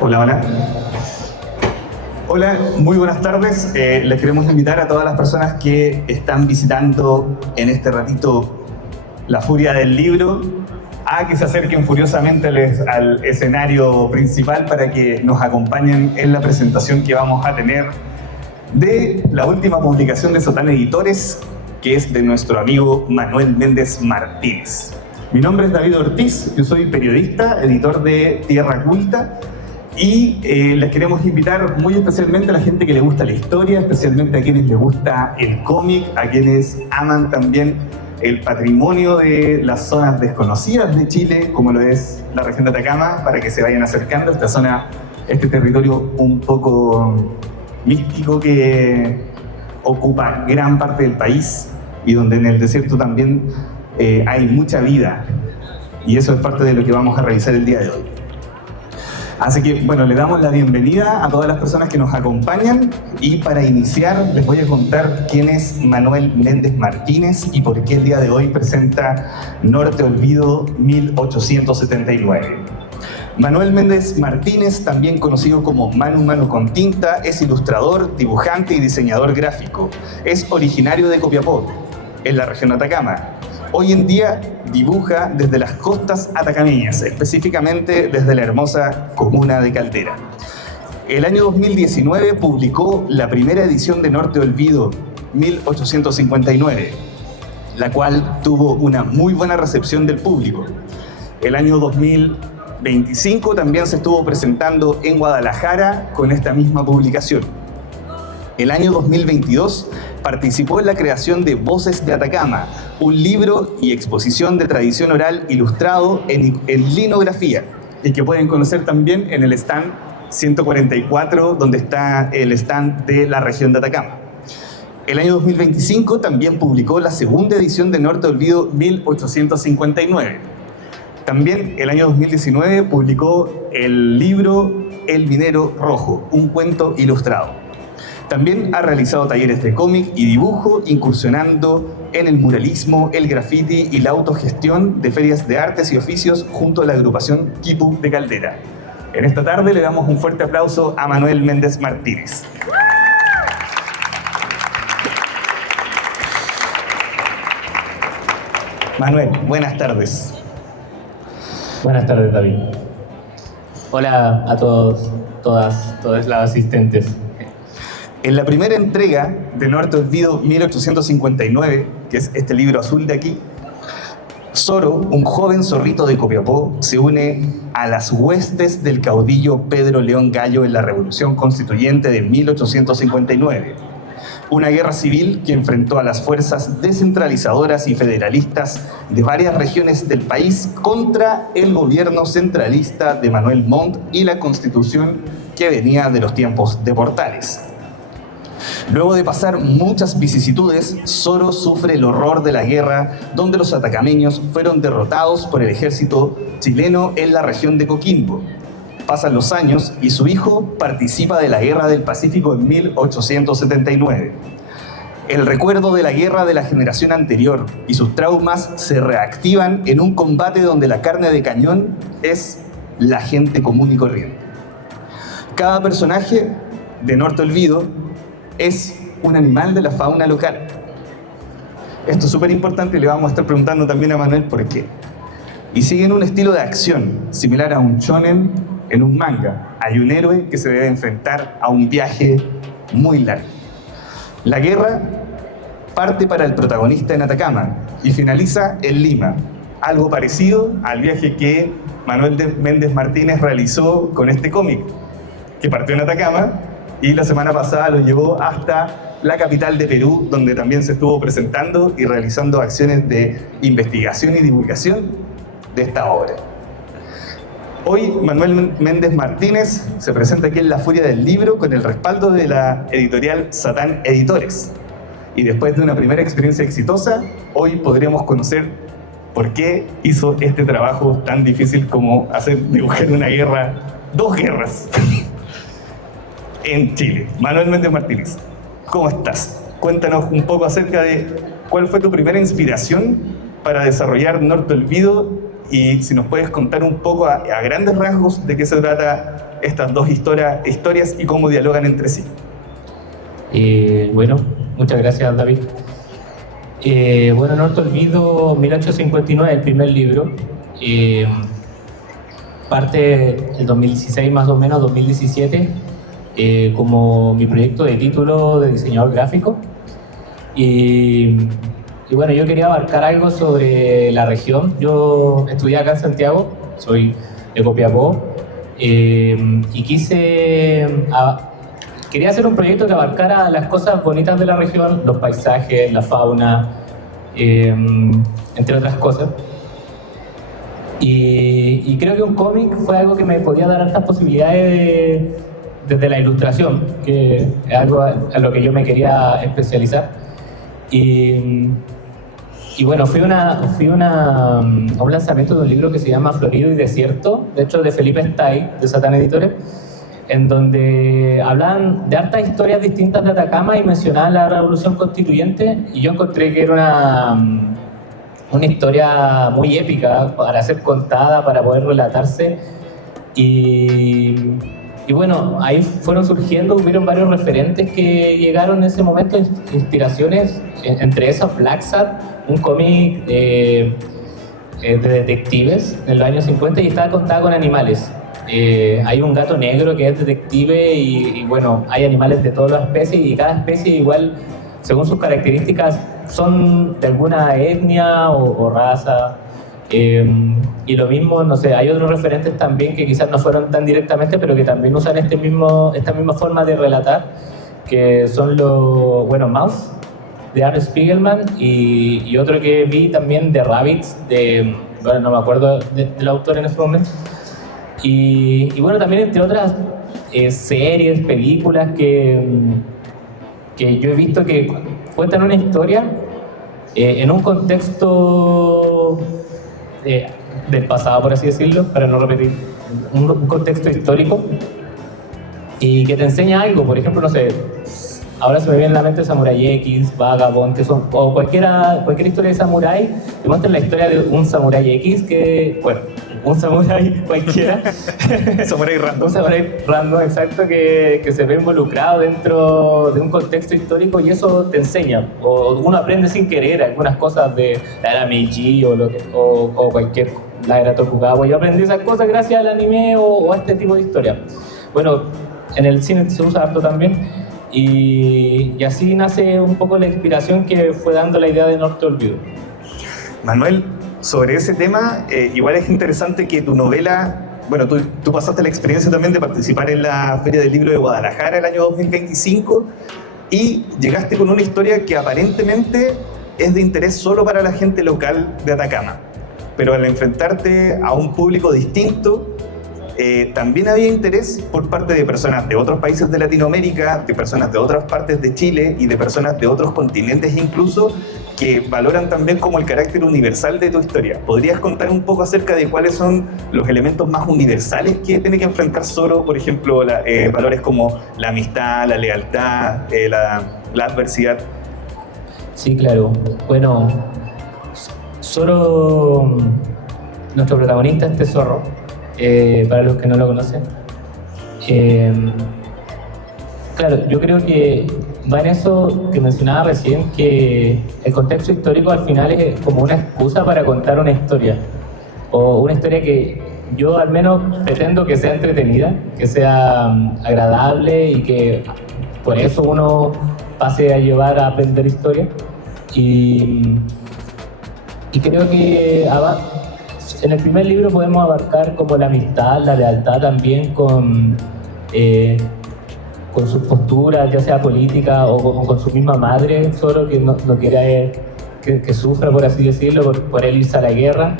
Hola, hola. Hola, muy buenas tardes. Les queremos invitar a todas las personas que están visitando en este ratito la Furia del Libro a que se acerquen furiosamente al escenario principal para que nos acompañen en la presentación que vamos a tener de la última publicación de Sotán Editores, que es de nuestro amigo Manuel Méndez Martínez. Mi nombre es David Ortiz, yo soy periodista, editor de Tierra Culta, y les queremos invitar muy especialmente a la gente que le gusta la historia, especialmente a quienes les gusta el cómic, a quienes aman también el patrimonio de las zonas desconocidas de Chile, como lo es la región de Atacama, para que se vayan acercando a esta zona, este territorio un poco místico que ocupa gran parte del país y donde en el desierto también hay mucha vida, y eso es parte de lo que vamos a revisar el día de hoy. Así que, bueno, le damos la bienvenida a todas las personas que nos acompañan, y para iniciar les voy a contar quién es Manuel Méndez Martínez y por qué el día de hoy presenta Norte Olvido 1879. Manuel Méndez Martínez, también conocido como Manu con Tinta, es ilustrador, dibujante y diseñador gráfico. Es originario de Copiapó, en la región de Atacama. Hoy en día dibuja desde las costas atacameñas, específicamente desde la hermosa comuna de Caldera. El año 2019 publicó la primera edición de Norte Olvido 1859, la cual tuvo una muy buena recepción del público. El año 2025 también se estuvo presentando en Guadalajara con esta misma publicación. El año 2022 participó en la creación de Voces de Atacama, un libro y exposición de tradición oral ilustrado en linografía, y que pueden conocer también en el stand 144, donde está el stand de la región de Atacama. El año 2025 también publicó la segunda edición de Norte Olvido 1859. También el año 2019 publicó el libro El Minero Rojo, un cuento ilustrado. También ha realizado talleres de cómic y dibujo, incursionando en el muralismo, el graffiti y la autogestión de ferias de artes y oficios junto a la agrupación Quipu de Caldera. En esta tarde le damos un fuerte aplauso a Manuel Méndez Martínez. Manuel, buenas tardes. Buenas tardes, David. Hola a todos, todas las asistentes. En la primera entrega de Norte Olvido 1859, que es este libro azul de aquí, Soro, un joven zorrito de Copiapó, se une a las huestes del caudillo Pedro León Gallo en la Revolución Constituyente de 1859. Una guerra civil que enfrentó a las fuerzas descentralizadoras y federalistas de varias regiones del país contra el gobierno centralista de Manuel Montt y la Constitución que venía de los tiempos de Portales. Luego de pasar muchas vicisitudes, Soro sufre el horror de la guerra, donde los atacameños fueron derrotados por el ejército chileno en la región de Coquimbo. Pasan los años y su hijo participa de la Guerra del Pacífico en 1879. El recuerdo de la guerra de la generación anterior y sus traumas se reactivan en un combate donde la carne de cañón es la gente común y corriente. Cada personaje de Norte Olvido es un animal de la fauna local. Esto es súper importante y le vamos a estar preguntando también a Manuel por qué. Y siguen un estilo de acción similar a un shonen en un manga. Hay un héroe que se debe enfrentar a un viaje muy largo. La guerra parte para el protagonista en Atacama y finaliza en Lima. Algo parecido al viaje que Manuel Méndez Martínez realizó con este cómic, que partió en Atacama y la semana pasada lo llevó hasta la capital de Perú, donde también se estuvo presentando y realizando acciones de investigación y divulgación de esta obra. Hoy Manuel Méndez Martínez se presenta aquí en la Furia del Libro con el respaldo de la editorial Sotán Editores. Y después de una primera experiencia exitosa, hoy podremos conocer por qué hizo este trabajo tan difícil como dibujar una guerra, dos guerras, en Chile. Manuel Méndez Martínez, ¿cómo estás? Cuéntanos un poco acerca de cuál fue tu primera inspiración para desarrollar Norte Olvido y si nos puedes contar un poco a grandes rasgos de qué se trata estas dos historias y cómo dialogan entre sí. Bueno, muchas gracias, David. Bueno, No te olvido, 1859, el primer libro, parte el 2016 más o menos, 2017, como mi proyecto de título de diseñador gráfico. Y bueno, yo quería abarcar algo sobre la región. Yo estudié acá en Santiago, soy de Copiapó, y quería hacer un proyecto que abarcara las cosas bonitas de la región, los paisajes, la fauna, entre otras cosas. Y creo que un cómic fue algo que me podía dar altas posibilidades desde la ilustración, que es algo a lo que yo me quería especializar. Y bueno, fui a un lanzamiento de un libro que se llama Florido y Desierto, de hecho de Felipe Stay, de Satán Editores, en donde hablaban de hartas historias distintas de Atacama y mencionaban la Revolución Constituyente, y yo encontré que era una historia muy épica para ser contada, para poder relatarse. Y bueno, ahí hubieron varios referentes que llegaron en ese momento, inspiraciones, entre esos Black Sat, un cómic de detectives en los años 50 y estaba contada con animales. Hay un gato negro que es detective y bueno, hay animales de todas las especies y cada especie igual, según sus características, son de alguna etnia o raza. Y lo mismo, no sé, hay otros referentes también que quizás no fueron tan directamente, pero que también usan esta misma forma de relatar, que son Mouse, de Art Spiegelman, y otro que vi también de Rabbits, bueno, no me acuerdo del autor en ese momento. Y bueno, también entre otras series, películas que yo he visto que cuentan una historia en un contexto del pasado, por así decirlo, para no repetir, un contexto histórico, y que te enseña algo. Por ejemplo, no sé, ahora se me viene a la mente Samurai X, Vagabond, o cualquier historia de samurái, te muestran la historia de un Samurai X un samurái cualquiera, un samurái random, exacto, que se ve involucrado dentro de un contexto histórico, y eso te enseña, o uno aprende sin querer algunas cosas de la era Meiji o cualquier, la era Tokugawa. Yo aprendí esas cosas gracias al anime o a este tipo de historia. Bueno, en el cine se usa harto también, y así nace un poco la inspiración que fue dando la idea de No te olvido. Manuel, sobre ese tema, igual es interesante que tu novela, bueno, tú pasaste la experiencia también de participar en la Feria del Libro de Guadalajara el año 2025 y llegaste con una historia que aparentemente es de interés solo para la gente local de Atacama, pero al enfrentarte a un público distinto, también había interés por parte de personas de otros países de Latinoamérica, de personas de otras partes de Chile y de personas de otros continentes incluso, que valoran también como el carácter universal de tu historia. ¿Podrías contar un poco acerca de cuáles son los elementos más universales que tiene que enfrentar Zoro? Por ejemplo, valores como la amistad, la lealtad, la adversidad. Sí, claro. Bueno, Zoro, nuestro protagonista, este zorro, para los que no lo conocen. Claro, yo creo que va en eso que mencionaba recién, que el contexto histórico al final es como una excusa para contar una historia, o una historia que yo al menos pretendo que sea entretenida, que sea agradable y que por eso uno pase a llevar a aprender historia. Y creo que en el primer libro podemos abarcar como la amistad, la lealtad también con sus posturas, ya sea política o con su misma madre, solo que no quiere que sufra, por así decirlo, por él irse a la guerra.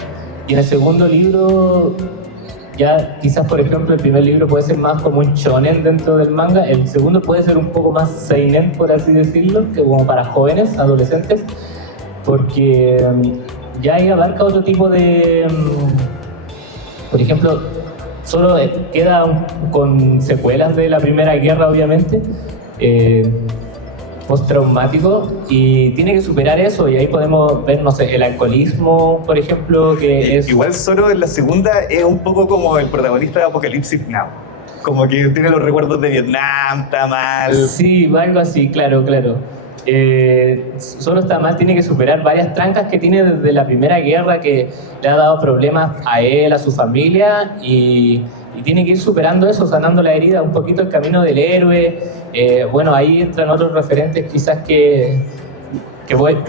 Y en el segundo libro, ya quizás, por ejemplo, el primer libro puede ser más como un shonen dentro del manga, el segundo puede ser un poco más seinen, por así decirlo, que como para jóvenes, adolescentes, porque ya ahí abarca otro tipo de... por ejemplo, solo queda con secuelas de la Primera Guerra, obviamente, postraumático y tiene que superar eso, y ahí podemos ver, no sé, el alcoholismo, por ejemplo, que es... Igual Zoro en la segunda es un poco como el protagonista de Apocalipsis Now. Como que tiene los recuerdos de Vietnam, está mal. Sí, algo así, claro. Solo está mal, tiene que superar varias trancas que tiene desde la Primera Guerra, que le ha dado problemas a él, a su familia, y tiene que ir superando eso, sanando la herida, un poquito el camino del héroe. Bueno, ahí entran otros referentes quizás que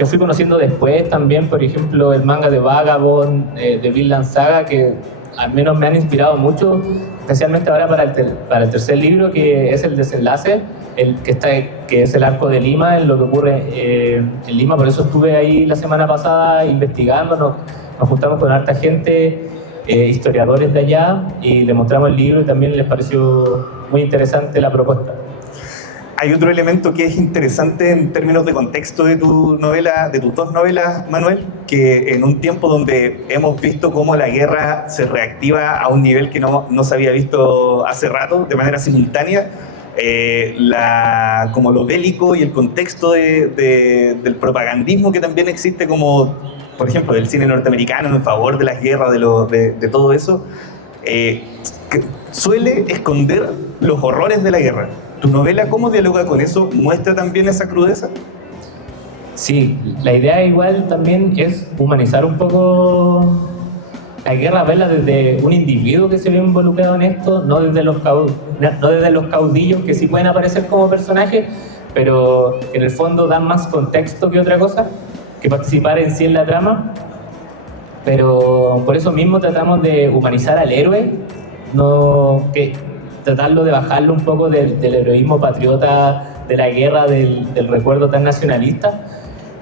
fui conociendo después también, por ejemplo, el manga de Vagabond, de Vinland Saga, que al menos me han inspirado mucho, especialmente ahora para el tercer libro, que es el desenlace, que es el arco de Lima, en lo que ocurre en Lima. Por eso estuve ahí la semana pasada investigando, nos juntamos con harta gente, historiadores de allá, y les mostramos el libro y también les pareció muy interesante la propuesta. Hay otro elemento que es interesante en términos de contexto de tu novela, de tus dos novelas, Manuel, que en un tiempo donde hemos visto cómo la guerra se reactiva a un nivel que no se había visto hace rato, de manera simultánea, como lo bélico y el contexto del propagandismo que también existe, como por ejemplo del cine norteamericano en favor de las guerras, de todo eso, que suele esconder los horrores de la guerra. ¿Tu novela cómo dialoga con eso? ¿Muestra también esa crudeza? Sí, la idea igual también es humanizar un poco la guerra, verla desde un individuo que se ve involucrado en esto, no desde los caudillos, que sí pueden aparecer como personajes, pero en el fondo dan más contexto que otra cosa, que participar en sí en la trama. Pero por eso mismo tratamos de humanizar al héroe, tratarlo de bajarlo un poco del heroísmo patriota de la guerra, del recuerdo tan nacionalista,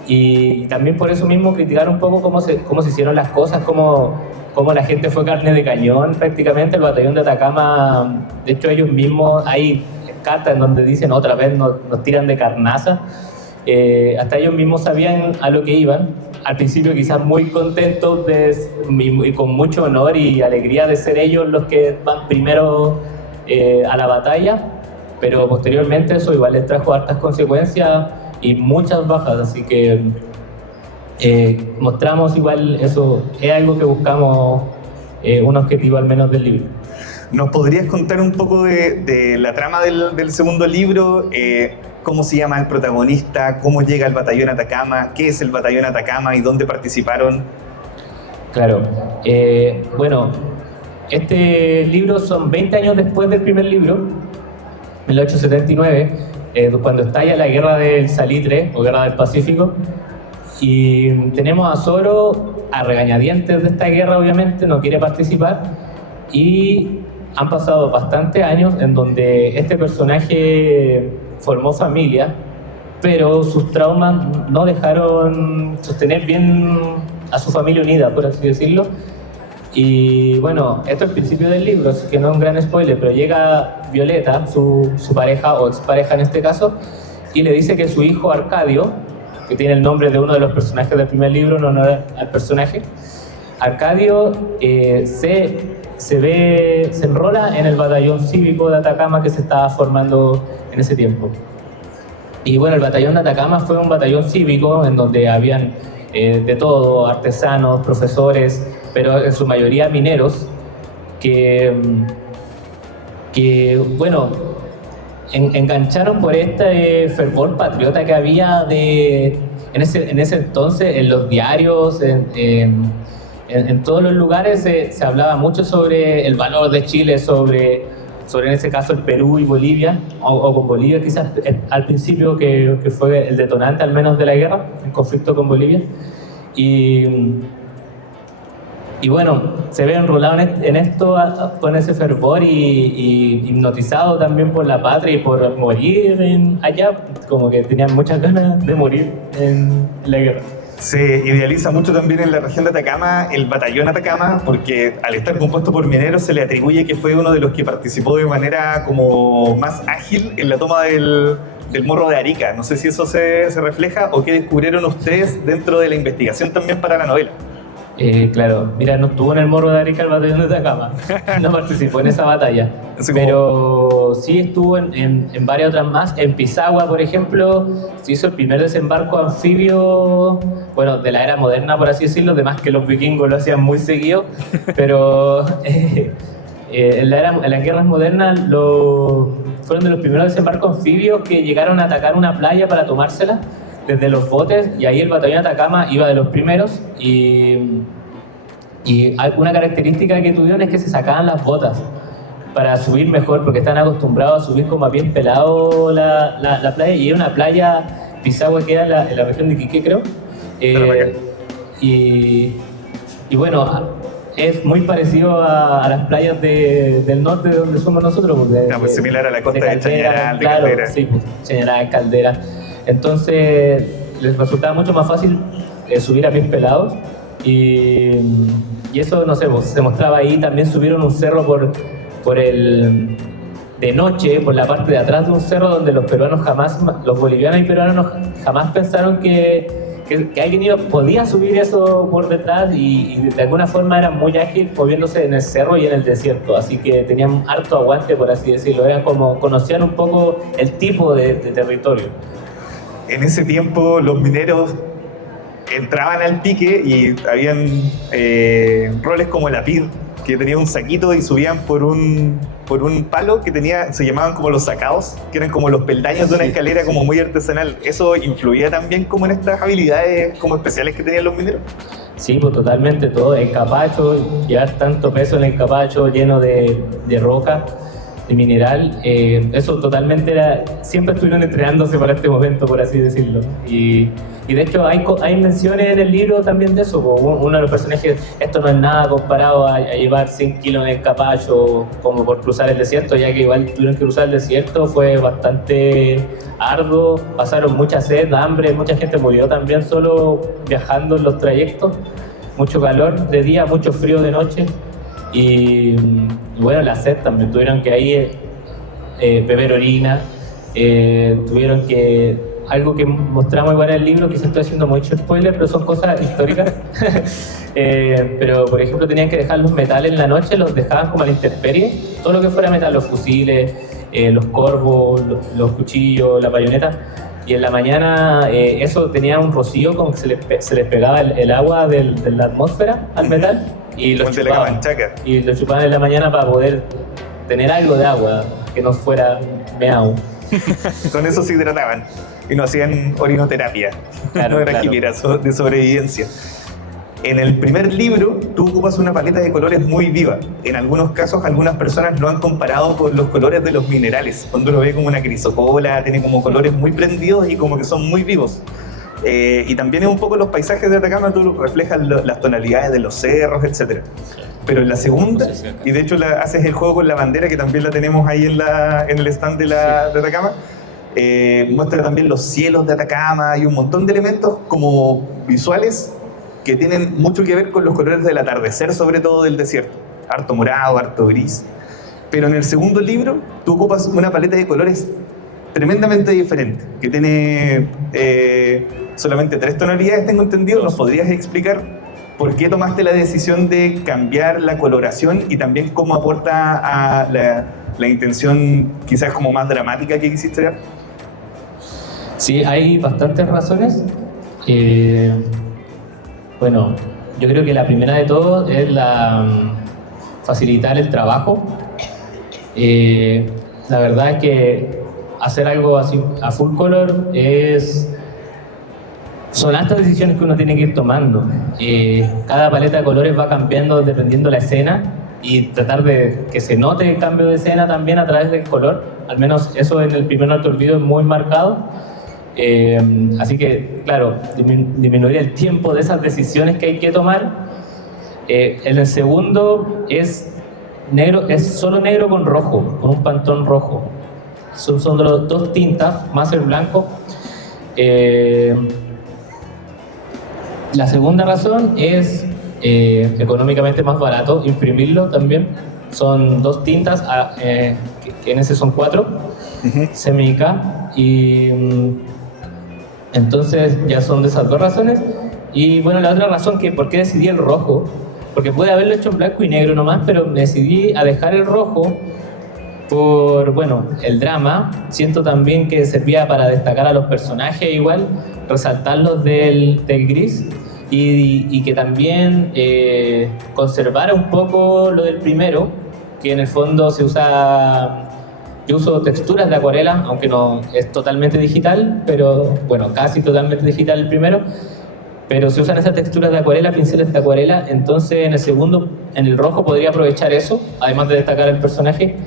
y también por eso mismo criticar un poco cómo se hicieron las cosas, cómo la gente fue carne de cañón prácticamente. El batallón de Atacama, de hecho ellos mismos, hay cartas en donde dicen otra vez nos tiran de carnaza. Hasta ellos mismos sabían a lo que iban. Al principio quizás muy contentos y con mucho honor y alegría de ser ellos los que van primero a la batalla, pero posteriormente eso igual les trajo hartas consecuencias y muchas bajas, así que mostramos igual eso, es algo que buscamos, un objetivo al menos del libro. ¿Nos podrías contar un poco de la trama del segundo libro? ¿Cómo se llama el protagonista? ¿Cómo llega al batallón Atacama? ¿Qué es el batallón Atacama y dónde participaron? Claro, bueno, este libro son 20 años después del primer libro, 1879, cuando estalla la guerra del Salitre o guerra del Pacífico, y tenemos a Zoro a regañadientes de esta guerra, obviamente no quiere participar, y han pasado bastantes años en donde este personaje formó familia, pero sus traumas no dejaron sostener bien a su familia unida, por así decirlo. Y bueno, esto es el principio del libro, así que no es un gran spoiler, pero llega Violeta, su pareja o expareja en este caso, y le dice que su hijo Arcadio, que tiene el nombre de uno de los personajes del primer libro en honor al personaje, Arcadio se enrola en el batallón cívico de Atacama que se estaba formando en ese tiempo. Y bueno, el batallón de Atacama fue un batallón cívico en donde habían de todo, artesanos, profesores, pero en su mayoría mineros, que bueno, engancharon por este fervor patriota que había en ese entonces en los diarios, en todos los lugares se hablaba mucho sobre el valor de Chile, sobre en ese caso el Perú y Bolivia, o con Bolivia quizás al principio, que fue el detonante al menos de la guerra, el conflicto con Bolivia. Y bueno, se ve enrolado en esto con ese fervor y hipnotizado también por la patria y por morir allá, como que tenían muchas ganas de morir en la guerra. Se idealiza mucho también en la región de Atacama el batallón Atacama, porque al estar compuesto por mineros se le atribuye que fue uno de los que participó de manera como más ágil en la toma del Morro de Arica. No sé si eso se refleja o qué descubrieron ustedes dentro de la investigación también para la novela. Claro, mira, no estuvo en el Morro de Arica el batallón de Atacama, no participó en esa batalla, pero sí estuvo en varias otras más. En Pisagua, por ejemplo, se hizo el primer desembarco anfibio, bueno, de la era moderna, por así decirlo, además que los vikingos lo hacían muy seguido, pero en las guerras modernas fueron de los primeros desembarcos anfibios que llegaron a atacar una playa para tomársela desde los botes, y ahí el batallón Atacama iba de los primeros, y una característica que tuvieron es que se sacaban las botas para subir mejor, porque están acostumbrados a subir como a pies pelados la playa, y era una playa, Pisagua, que era en la región de Iquique, creo, y bueno, es muy parecido a las playas del norte de donde somos nosotros. Pues similar a la costa de Chañaral, claro, de Caldera. Sí, pues, Chañaral, Caldera. Entonces les resultaba mucho más fácil subir a pies pelados, y eso, no sé, pues, se mostraba ahí. También subieron un cerro de noche, por la parte de atrás de un cerro donde los bolivianos y peruanos jamás pensaron que alguien podía subir eso por detrás, y de alguna forma eran muy ágiles moviéndose en el cerro y en el desierto, así que tenían harto aguante, por así decirlo. Eran como, conocían un poco el tipo de territorio. En ese tiempo los mineros entraban al pique y habían roles como la PID, que tenía un saquito y subían por un palo que se llamaban como los sacados, que eran como los peldaños de una escalera como muy artesanal. ¿Eso influía también como en estas habilidades como especiales que tenían los mineros? Sí, pues totalmente. Todo el capacho, llevar tanto peso en el capacho lleno de roca, de mineral, eso totalmente siempre estuvieron entrenándose para este momento, por así decirlo. Y de hecho hay menciones en el libro también de eso. Uno de los personajes, esto no es nada comparado a llevar 100 kilos en el capacho como por cruzar el desierto, ya que igual tuvieron que cruzar el desierto, fue bastante arduo, pasaron mucha sed, hambre, mucha gente murió también solo viajando en los trayectos, mucho calor de día, mucho frío de noche. Y bueno, la sed también, tuvieron que ahí beber orina, tuvieron que, algo que mostramos igual en el libro, quizás estoy haciendo mucho spoiler, pero son cosas históricas, pero por ejemplo tenían que dejar los metales en la noche, los dejaban como a la intemperie, todo lo que fuera metal, los fusiles, los corvos, los cuchillos, la bayoneta, y en la mañana eso tenía un rocío como que se les pegaba el agua de la atmósfera al metal, y lo chupaban en la mañana para poder tener algo de agua, que no fuera meao. Con eso se hidrataban y no hacían orinoterapia, no era quimera de sobrevivencia. En el primer libro tú ocupas una paleta de colores muy viva. En algunos casos algunas personas lo han comparado con los colores de los minerales. Cuando lo ve como una crisocola, tiene como colores muy prendidos y como que son muy vivos. Y también es un poco los paisajes de Atacama, tú reflejas las tonalidades de los cerros, etc. Pero en la segunda, y de hecho haces el juego con la bandera, que también la tenemos ahí en el stand de Atacama, muestra también los cielos de Atacama y un montón de elementos como visuales que tienen mucho que ver con los colores del atardecer, sobre todo del desierto. Harto morado, harto gris. Pero en el segundo libro tú ocupas una paleta de colores tremendamente diferente, que tiene solamente 3 tonalidades, tengo entendido. ¿Nos podrías explicar por qué tomaste la decisión de cambiar la coloración y también cómo aporta a la intención quizás como más dramática que quisiste dar? Sí, hay bastantes razones. Bueno, yo creo que la primera de todo es facilitar el trabajo. La verdad es que hacer algo así a full color son estas decisiones que uno tiene que ir tomando. Cada paleta de colores va cambiando dependiendo de la escena, y tratar de que se note el cambio de escena también a través del color. Al menos eso en el primer No te olvido es muy marcado. Así que, claro, disminuir el tiempo de esas decisiones que hay que tomar. En el segundo es solo negro con rojo, con un pantón rojo. Son las 2 tintas, más el blanco. La segunda razón es económicamente más barato imprimirlo también. Son 2 tintas, que en ese son 4, Semica, y entonces ya son de esas 2 razones. Y bueno, la otra razón que por qué decidí el rojo, porque pude haberlo hecho en blanco y negro nomás, pero me decidí a dejar el rojo por, bueno, el drama. Siento también que servía para destacar a los personajes igual, resaltarlos del gris, y que también conservara un poco lo del primero, que en el fondo se usa... Yo uso texturas de acuarela, aunque no es totalmente digital, pero bueno, casi totalmente digital el primero, pero se usan esas texturas de acuarela, pinceles de acuarela. Entonces en el segundo, en el rojo, podría aprovechar eso, además de destacar el personaje.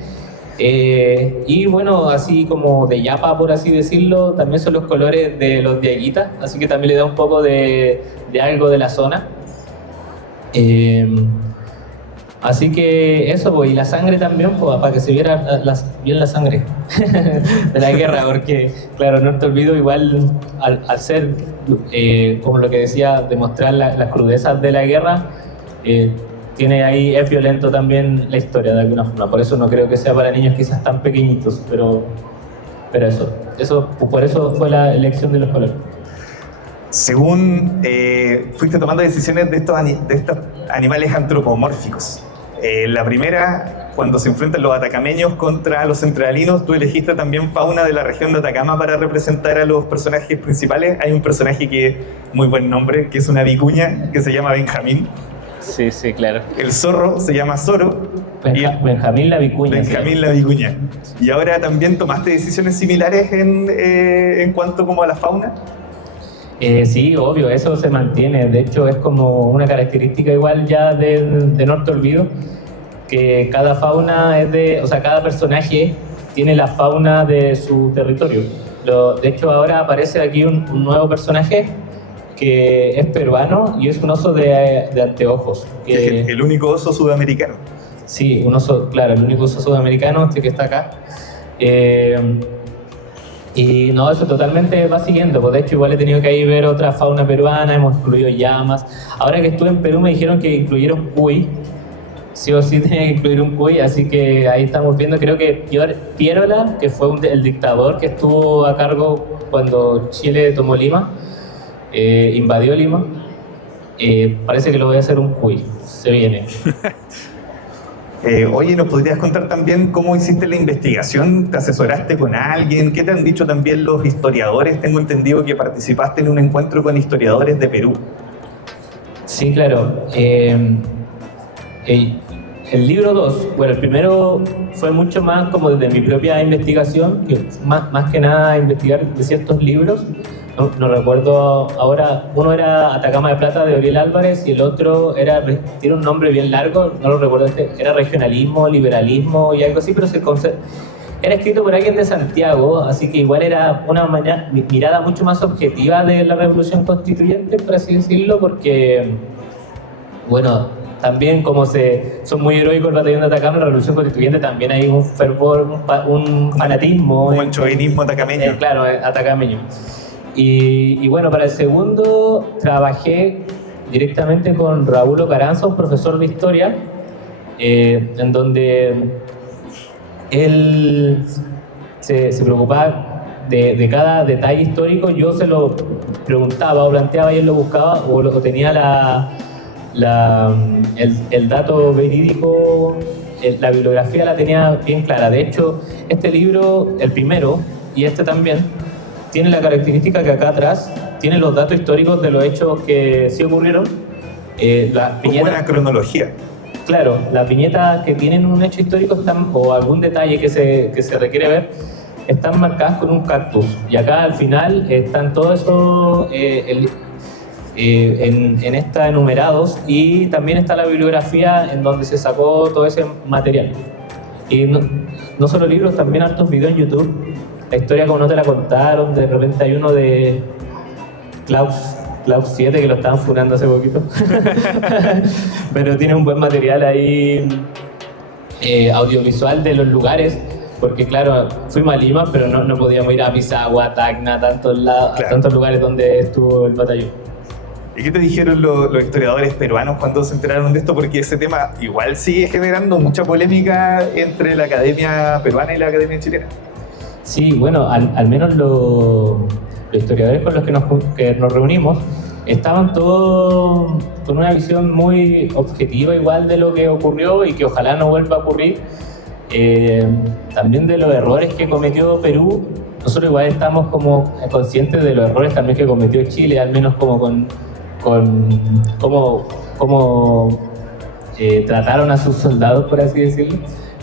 Y bueno, así como de yapa, por así decirlo, también son los colores de los diaguitas, así que también le da un poco de algo de la zona. Así que eso, pues, y la sangre también, pues, para que se viera bien la sangre de la guerra, porque, claro, no te olvido, igual al ser, como lo que decía, demostrar las crudezas de la guerra, tiene ahí, es violento también la historia de alguna forma. Por eso no creo que sea para niños quizás tan pequeñitos, pero eso, por eso fue la elección de los colores. Según fuiste tomando decisiones de estos animales antropomórficos. La primera, cuando se enfrentan los atacameños contra los centralinos, tú elegiste también fauna de la región de Atacama para representar a los personajes principales. Hay un personaje que, muy buen nombre, que es una vicuña, que se llama Benjamín. Sí, sí, claro. El zorro se llama Zoro. Benjamín la vicuña. Benjamín, sí, la vicuña. Y ahora también tomaste decisiones similares en cuanto como a la fauna. Sí, obvio, eso se mantiene. De hecho, es como una característica igual ya de No te olvido, que cada fauna o sea, cada personaje tiene la fauna de su territorio. De hecho, ahora aparece aquí un nuevo personaje que es peruano y es un oso de anteojos. Es el único oso sudamericano. Sí, un oso, claro, el único oso sudamericano que está acá. Y no, eso totalmente va siguiendo, pues de hecho igual he tenido que ahí ver otra fauna peruana, hemos incluido llamas. Ahora que estuve en Perú me dijeron que incluyeron cuy, sí o sí tenía que incluir un cuy, así que ahí estamos viendo, creo que Piérola, que fue el dictador que estuvo a cargo cuando Chile tomó Lima, invadió Lima, parece que lo voy a hacer un cuy, se viene. Oye, ¿nos podrías contar también cómo hiciste la investigación? ¿Te asesoraste con alguien? ¿Qué te han dicho también los historiadores? Tengo entendido que participaste en un encuentro con historiadores de Perú. Sí, claro. El libro 2, bueno, el primero fue mucho más como desde mi propia investigación, que más que nada investigar de ciertos libros. No recuerdo ahora, uno era Atacama de Plata de Oriel Álvarez y el otro tiene un nombre bien largo, no lo recuerdo, era regionalismo, liberalismo y algo así, pero era escrito por alguien de Santiago, así que igual era una mirada mucho más objetiva de la Revolución Constituyente, por así decirlo, porque, bueno, también como son muy heroicos el batallón de Atacama, en la Revolución Constituyente también hay un fervor, un fanatismo. Como el chauvinismo atacameño. Claro, atacameño. Y bueno, para el segundo trabajé directamente con Raúl Ocaranza, un profesor de historia, en donde él se preocupaba de cada detalle histórico. Yo se lo preguntaba o planteaba y él lo buscaba o tenía el dato verídico, la bibliografía la tenía bien clara. De hecho, este libro, el primero, y este también, tiene la característica que acá atrás tiene los datos históricos de los hechos que sí ocurrieron. Con buena cronología. Claro, las viñetas que tienen un hecho histórico o algún detalle que se requiere ver, están marcadas con un cactus. Y acá al final están todos esos en esta enumerados, y también está la bibliografía en donde se sacó todo ese material. Y no solo libros, también hartos videos en YouTube. La historia como no te la contaron, de repente hay uno de Klaus 7 que lo estaban funando hace poquito. Pero tiene un buen material ahí audiovisual de los lugares, porque claro, fuimos a Lima, pero no podíamos ir a Pisagua, Tacna, tantos lugares donde estuvo el batallón. ¿Y qué te dijeron los historiadores peruanos cuando se enteraron de esto? Porque ese tema igual sigue generando mucha polémica entre la academia peruana y la academia chilena. Sí, bueno, al menos los historiadores con los que nos reunimos estaban todos con una visión muy objetiva igual de lo que ocurrió y que ojalá no vuelva a ocurrir. También de los errores que cometió Perú. Nosotros igual estamos como conscientes de los errores también que cometió Chile, al menos como con cómo trataron a sus soldados, por así decirlo,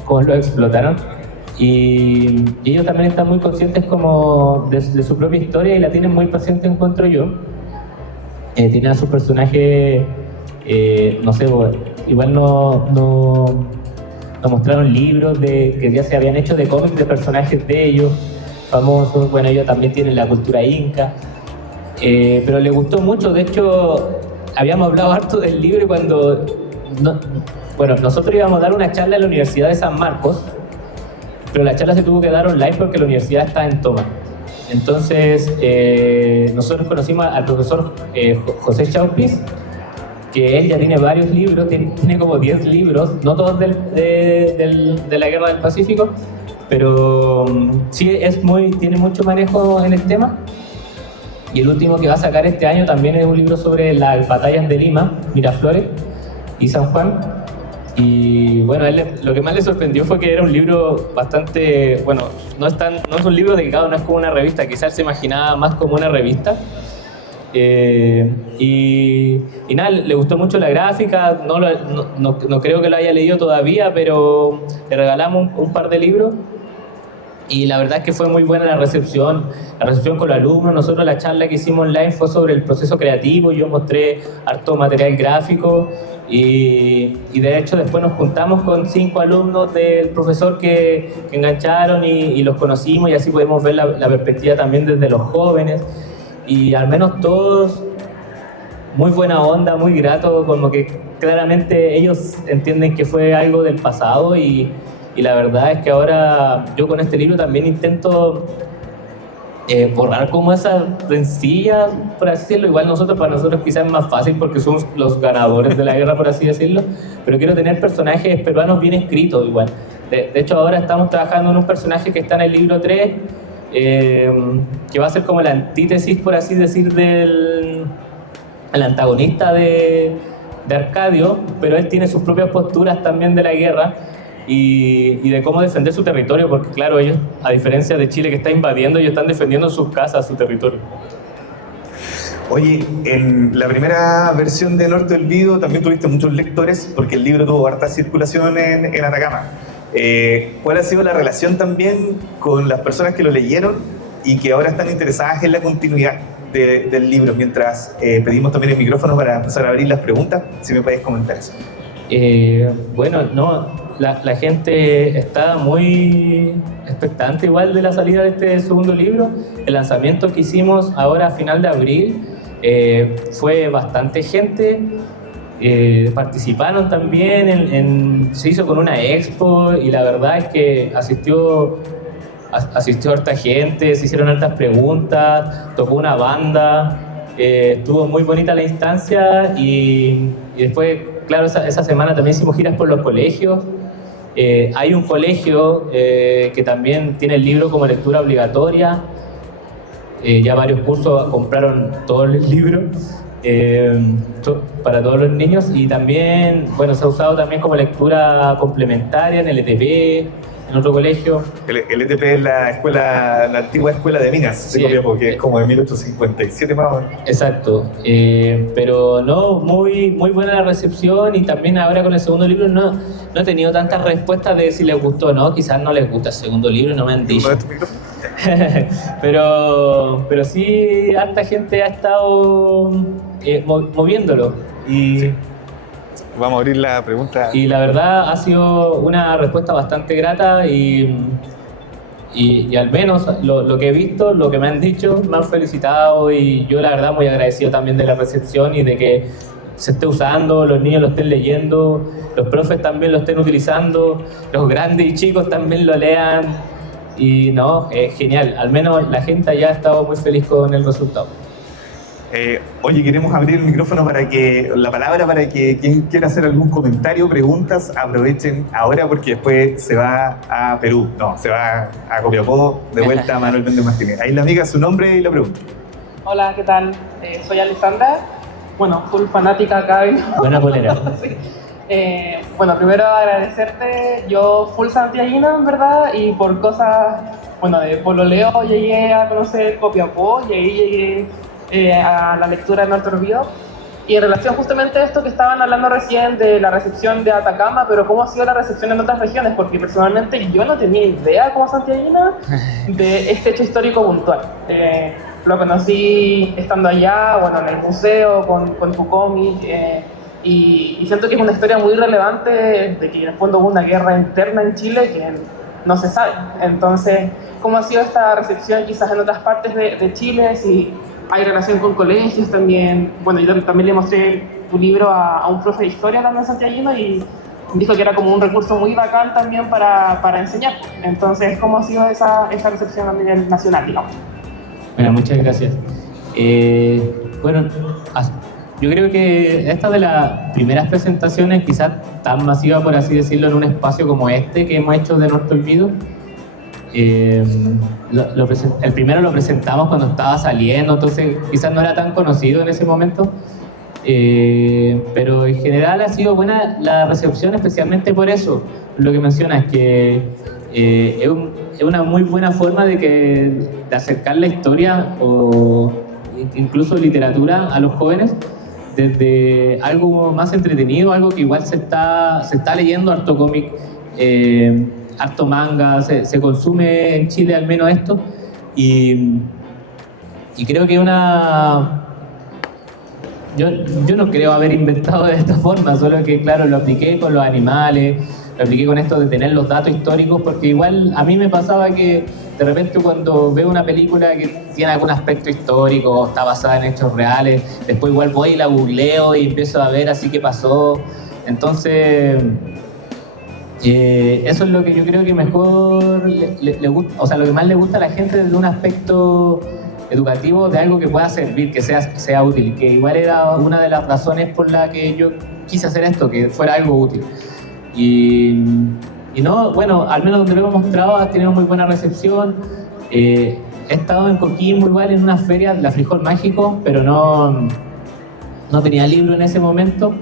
cómo los explotaron. Y ellos también están muy conscientes como de su propia historia y la tienen muy presente, encuentro yo. Tienen a sus personajes, no sé, igual no mostraron libros que ya se habían hecho de cómics de personajes de ellos famosos. Bueno, ellos también tienen la cultura inca, pero les gustó mucho. De hecho, habíamos hablado harto del libro y cuando nosotros íbamos a dar una charla en la Universidad de San Marcos, pero la charla se tuvo que dar online porque la universidad está en toma. Entonces, nosotros conocimos al profesor José Chaupis, que él ya tiene varios libros, tiene como 10 libros, no todos de la Guerra del Pacífico, pero sí tiene mucho manejo en el tema. Y el último que va a sacar este año también es un libro sobre las batallas de Lima, Miraflores y San Juan. Y bueno, a él lo que más le sorprendió fue que era un libro bastante, bueno, no es un libro delgado, no es como una revista, quizás se imaginaba más como una revista. Y nada, le gustó mucho la gráfica, no creo que lo haya leído todavía, pero le regalamos un par de libros y la verdad es que fue muy buena la recepción con los alumnos. Nosotros la charla que hicimos online fue sobre el proceso creativo, yo mostré harto material gráfico y de hecho después nos juntamos con 5 alumnos del profesor que engancharon y los conocimos y así podemos ver la perspectiva también desde los jóvenes. Y al menos todos muy buena onda, muy grato, como que claramente ellos entienden que fue algo del pasado y la verdad es que ahora yo con este libro también intento borrar como esa rencilla, por así decirlo. Igual para nosotros quizás es más fácil porque somos los ganadores de la guerra, por así decirlo, pero quiero tener personajes peruanos bien escritos igual. De hecho ahora estamos trabajando en un personaje que está en el libro 3, que va a ser como la antítesis, por así decir, del antagonista de Arcadio, pero él tiene sus propias posturas también de la guerra y de cómo defender su territorio, porque claro, ellos, a diferencia de Chile que está invadiendo, ellos están defendiendo sus casas, su territorio. Oye, en la primera versión de Norte del Vido también tuviste muchos lectores, porque el libro tuvo harta circulación en Atacama. ¿Cuál ha sido la relación también con las personas que lo leyeron y que ahora están interesadas en la continuidad del libro? Mientras pedimos también el micrófono para empezar a abrir las preguntas, si me podéis comentar eso. Bueno, no, la gente está muy expectante igual de la salida de este segundo libro. El lanzamiento que hicimos ahora a final de abril fue bastante gente. Participaron también, se hizo con una expo y la verdad es que asistió harta gente, se hicieron hartas preguntas, tocó una banda, estuvo muy bonita la instancia y después, claro, esa semana también hicimos giras por los colegios. Hay un colegio que también tiene el libro como lectura obligatoria, ya varios cursos compraron todo el libro. Para todos los niños y también, bueno, se ha usado también como lectura complementaria en el ETP, en otro colegio. El ETP es la antigua escuela de minas, sí, porque es como de 1857 más o menos. Exacto, pero no, muy buena la recepción y también ahora con el segundo libro no he tenido tantas respuestas de si les gustó o no, quizás no les gusta el segundo libro, no me han dicho. pero sí, harta gente ha estado moviéndolo y sí. Vamos a abrir la pregunta. Y la verdad ha sido una respuesta bastante grata y al menos lo que he visto, lo que me han dicho, me han felicitado y yo la verdad muy agradecido también de la recepción y de que se esté usando, los niños lo estén leyendo, los profes también lo estén utilizando, los grandes y chicos también lo lean y no, es genial, al menos la gente ya ha estado muy feliz con el resultado. Oye, queremos abrir el micrófono para que quien quiera hacer algún comentario, preguntas, aprovechen ahora porque después se va a Perú, se va a Copiapó, de vuelta a Manuel Méndez Martínez. Ahí la amiga, su nombre y la pregunta. Hola, ¿qué tal? Soy Alessandra. Bueno, full fanática acá. Buena polera. Sí. Bueno, primero agradecerte. Yo full santiaguina, en verdad, y por cosas, bueno, de pololeo llegué a conocer Copiapó y ahí llegué a la lectura de Norte Olvido. Y en relación justamente a esto que estaban hablando recién de la recepción de Atacama, pero cómo ha sido la recepción en otras regiones, porque personalmente yo no tenía idea como santiaguina de este hecho histórico puntual. Lo conocí estando allá, bueno, en el museo, con tu cómic, y siento que es una historia muy relevante de que en el fondo hubo una guerra interna en Chile que no se sabe. Entonces, ¿cómo ha sido esta recepción quizás en otras partes de Chile? Si hay relación con colegios también. Bueno, yo también le mostré tu libro a un profe de historia también santiaguino y dijo que era como un recurso muy bacán también para enseñar. Entonces, ¿cómo ha sido esa recepción a nivel nacional, digamos? Bueno, muchas gracias. Bueno, yo creo que esta de las primeras presentaciones, quizás tan masiva, por así decirlo, en un espacio como este que hemos hecho de Norte Olvido, el primero lo presentamos cuando estaba saliendo, entonces quizás no era tan conocido en ese momento, pero en general ha sido buena la recepción, especialmente por eso, lo que mencionas, que es una muy buena forma de acercar la historia o incluso literatura a los jóvenes desde algo más entretenido, algo que igual se está leyendo harto cómic, harto manga, se consume en Chile al menos esto, y creo que yo no creo haber inventado de esta forma, solo que claro, lo apliqué con los animales, lo apliqué con esto de tener los datos históricos, porque igual a mí me pasaba que de repente cuando veo una película que tiene algún aspecto histórico, está basada en hechos reales, después igual voy y la googleo y empiezo a ver así qué pasó. Entonces, eso es lo que yo creo que mejor le gusta, o sea, lo que más le gusta a la gente desde un aspecto educativo, de algo que pueda servir, que sea útil, que igual era una de las razones por la que yo quise hacer esto, que fuera algo útil. Y no, bueno, al menos donde lo hemos mostrado ha tenido muy buena recepción. He estado en Coquimbo igual en una feria, la Frijol Mágico, pero no tenía libro en ese momento.